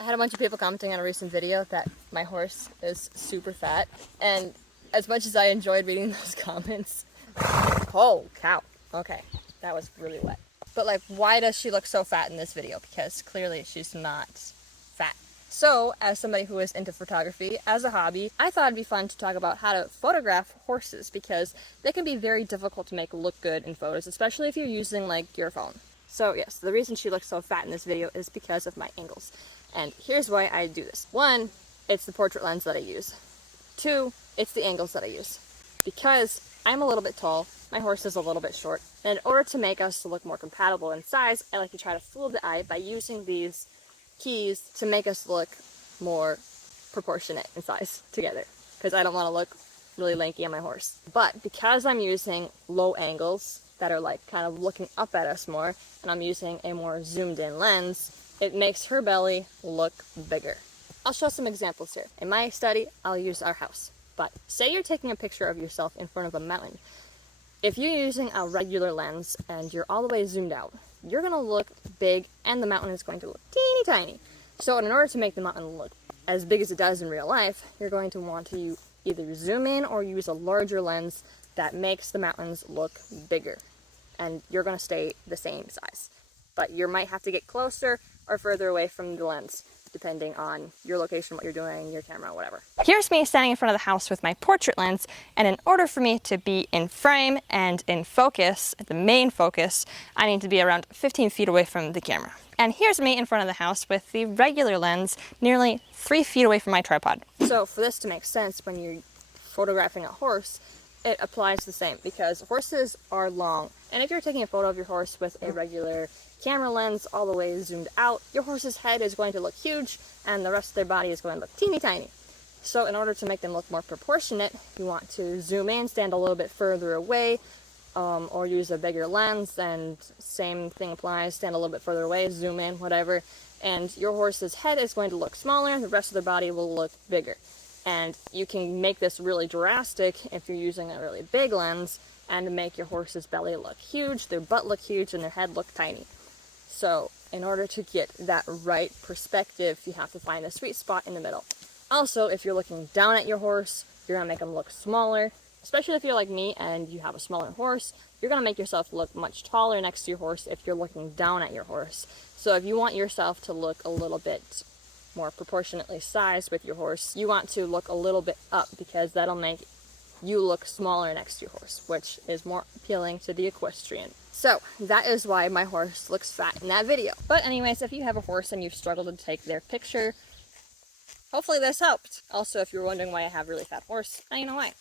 I had a bunch of people commenting on a recent video that my horse is super fat, and as much as I enjoyed reading those comments, oh cow, okay, that was really wet. But like, why does she look so fat in this video? Because clearly she's not fat. So, as somebody who is into photography as a hobby, I thought it'd be fun to talk about how to photograph horses, because they can be very difficult to make look good in photos, especially if you're using like your phone. So yes, the reason she looks so fat in this video is because of my angles. And here's why I do this. 1, it's the portrait lens that I use. 2, it's the angles that I use. Because I'm a little bit tall, my horse is a little bit short, and in order to make us look more compatible in size, I like to try to fool the eye by using these keys to make us look more proportionate in size together. Because I don't want to look really lanky on my horse. But because I'm using low angles that are like kind of looking up at us more, and I'm using a more zoomed in lens, it makes her belly look bigger. I'll show some examples here. In my study, I'll use our house. But say you're taking a picture of yourself in front of a mountain. If you're using a regular lens and you're all the way zoomed out, you're going to look big and the mountain is going to look teeny tiny. So in order to make the mountain look as big as it does in real life, you're going to want to either zoom in or use a larger lens that makes the mountains look bigger. And you're going to stay the same size. But you might have to get closer or further away from the lens, depending on your location, what you're doing, your camera, whatever. Here's me standing in front of the house with my portrait lens, and in order for me to be in frame and in focus, the main focus, I need to be around 15 feet away from the camera. And here's me in front of the house with the regular lens nearly 3 feet away from my tripod. So for this to make sense, when you're photographing a horse, it applies the same, because horses are long. And if you're taking a photo of your horse with a regular camera lens all the way zoomed out, your horse's head is going to look huge and the rest of their body is going to look teeny tiny. So in order to make them look more proportionate, you want to zoom in, stand a little bit further away, or use a bigger lens, and same thing applies, stand a little bit further away, zoom in, whatever, and your horse's head is going to look smaller, the rest of their body will look bigger. And you can make this really drastic if you're using a really big lens and make your horse's belly look huge, their butt look huge, and their head look tiny. So in order to get that right perspective, you have to find a sweet spot in the middle. Also, if you're looking down at your horse, you're going to make them look smaller. Especially if you're like me and you have a smaller horse, you're going to make yourself look much taller next to your horse if you're looking down at your horse. So if you want yourself to look a little bit more proportionately sized with your horse, you want to look a little bit up, because that'll make you look smaller next to your horse, which is more appealing to the equestrian. So that is why my horse looks fat in that video. But anyways, if you have a horse and you've struggled to take their picture, hopefully this helped. Also, if you're wondering why I have a really fat horse, now you know why.